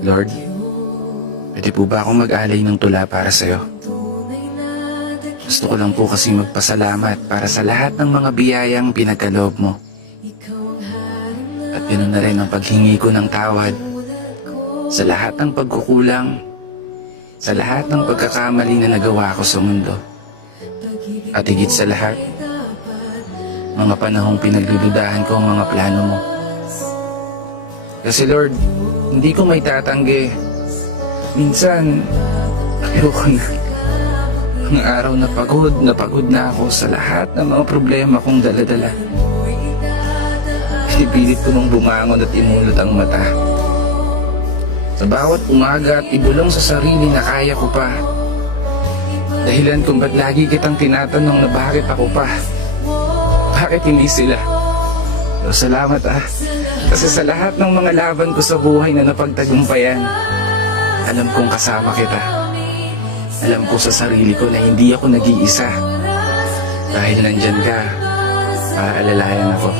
Lord, pwede po ba akong mag-alay ng tula para sa'yo? Gusto ko lang po kasi magpasalamat para sa lahat ng mga biyayang pinagkaloob mo. At yun na rin ang paghingi ko ng tawad sa lahat ng pagkukulang, sa lahat ng pagkakamali na nagawa ko sa mundo. At higit sa lahat, mga panahong pinagluludahan ko ang mga plano mo. Kasi Lord, hindi ko may tatanggi. Minsan, ayoko na. Ang araw na pagod, na pagod na ako sa lahat ng mga problema kong daladala. Pinipilit ko nung bumangon at imulot ang mata. Sa bawat umaga at ibulong sa sarili na kaya ko pa. Dahilan kung ba't lagi kitang tinatanong na bakit ako pa. Bakit hindi sila? Salamat ah. Kasi sa lahat ng mga laban ko sa buhay na napagtagumpayan, alam kong kasama kita. Alam ko sa sarili ko na hindi ako nag-iisa. Dahil nandyan ka, para alalayan ako.